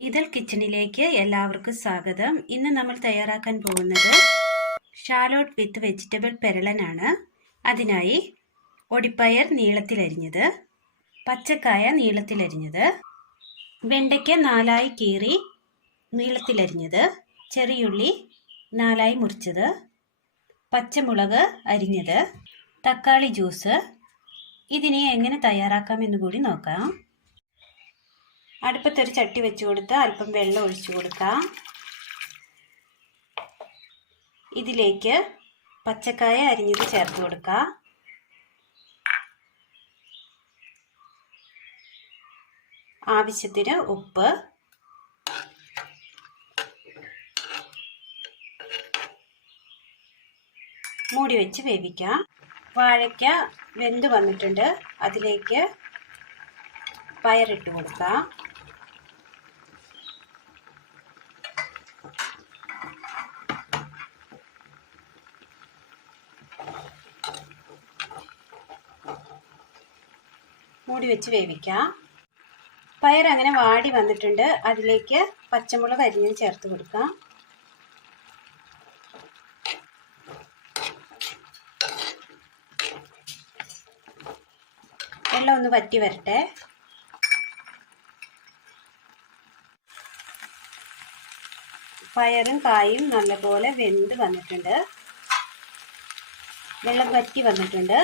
ഇതൽ കിച്ചണിലേക്ക് എല്ലാവർക്കും സ്വാഗതം. ഇന്ന് നമ്മൾ തയ്യാറാക്കാൻ പോകുന്നത് ഷാലോട്ട് വിത്ത് വെജിറ്റബിൾ പെരളനാണ്. അതിനായി ഒടിപ്പയർ നീളത്തിലരിഞ്ഞത് പച്ചക്കായ നീളത്തിലരിഞ്ഞത് വെണ്ടയ്ക്ക നാലായി കീറി നീളത്തിലരിഞ്ഞത് ചെറിയുള്ളി നാലായി മുറിച്ചത് പച്ചമുളക് അരിഞ്ഞത് തക്കാളി ജ്യൂസ്. ഇതിനെ എങ്ങനെ തയ്യാറാക്കാമെന്ന് കൂടി നോക്കാം. അടുപ്പത്തൊരു ചട്ടി വെച്ച് കൊടുത്ത് അല്പം വെള്ളം ഒഴിച്ചു കൊടുക്കാം. ഇതിലേക്ക് പച്ചക്കായ അരിഞ്ഞത് ചേർത്ത് കൊടുക്കാം. ആവശ്യത്തിന് ഉപ്പ്. മൂടി വെച്ച് വേവിക്കാം. വാഴയ്ക്ക വെന്ത് വന്നിട്ടുണ്ട്. അതിലേക്ക് പയറിട്ട് കൊടുക്കാം. മൂടി വെച്ച് വേവിക്കാം. പയർ അങ്ങനെ വാടി വന്നിട്ടുണ്ട്. അതിലേക്ക് പച്ചമുളക് അരിഞ്ഞ് ചേർത്ത് കൊടുക്കാം. വെള്ളം ഒന്ന് വറ്റി വരട്ടെ. പയറും കായും നല്ലപോലെ വെന്ത് വന്നിട്ടുണ്ട്. വെള്ളം വറ്റി വന്നിട്ടുണ്ട്.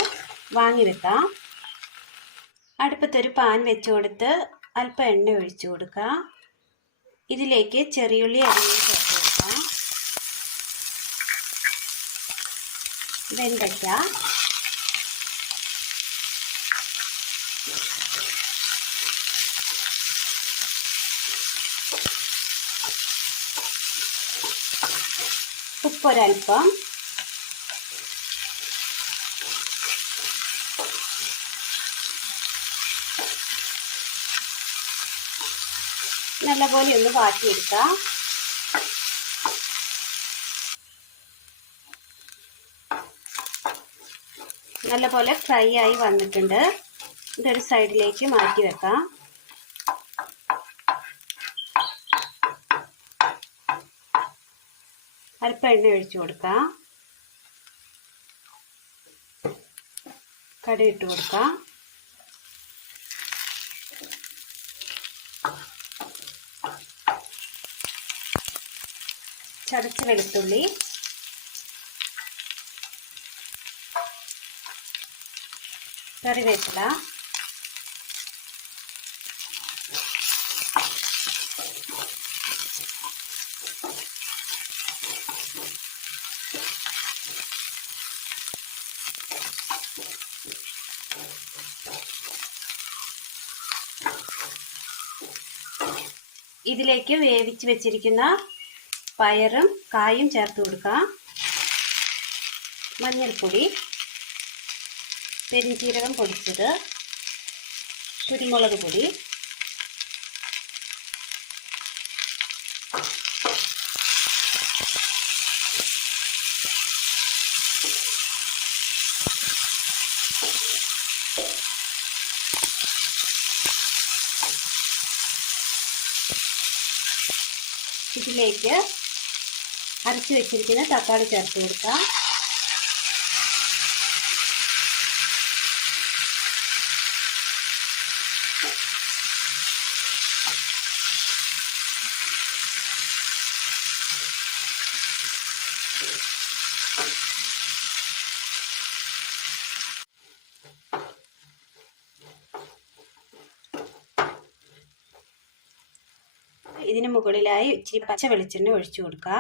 വാങ്ങി വെക്കാം. അടുപ്പത്തൊരു പാൻ വെച്ച് കൊടുത്ത് അല്പം എണ്ണ ഒഴിച്ചു കൊടുക്കാം. ഇതിലേക്ക് ചെറിയുള്ളി അരിഞ്ഞ് ചേർത്ത് കൊടുക്കാം. വെണ്ടയ്ക്ക ഉപ്പൊരൽപ്പം നല്ലപോലെ ഒന്ന് വാട്ടിയെടുക്കാം. നല്ലപോലെ ഫ്രൈ ആയി വന്നിട്ടുണ്ട്. ഇതൊരു സൈഡിലേക്ക് മാറ്റി വെക്കാം. അല്പം എണ്ണ ഒഴിച്ചു കൊടുക്കാം. ഇട്ട് കൊടുക്കാം. ചതച്ച വെളുത്തുള്ളി. കറിവേപ്പില. ഇതിലേക്ക് വേവിച്ച് വെച്ചിരിക്കുന്ന പയറും കായും ചേർത്ത് കൊടുക്കാം. മഞ്ഞൾപ്പൊടി പെരിഞ്ചീരകം പൊടിച്ചത് കുരുമുളക് പൊടി ഇതിലേക്ക് അരച്ച് വെച്ചിരിക്കുന്ന തക്കാളി ചേർത്ത് കൊടുക്കാം. ഇതിന് മുകളിലായി ഇച്ചിരി പച്ച വെളിച്ചെണ്ണ ഒഴിച്ചു കൊടുക്കുക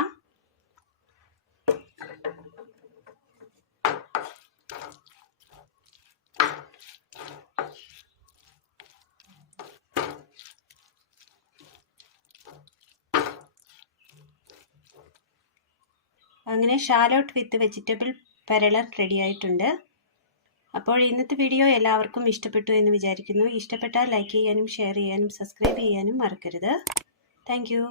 അങ്ങനെ ഷാലോട്ട് വിത്ത് വെജിറ്റബിൾ പെരളർ റെഡി ആയിട്ടുണ്ട്. അപ്പോൾ ഇന്നത്തെ വീഡിയോ എല്ലാവർക്കും ഇഷ്ടപ്പെട്ടു എന്ന് വിചാരിക്കുന്നു. ഇഷ്ടപ്പെട്ടാൽ ലൈക്ക് ചെയ്യാനും ഷെയർ ചെയ്യാനും സബ്സ്ക്രൈബ് ചെയ്യാനും മറക്കരുത്. Thank you.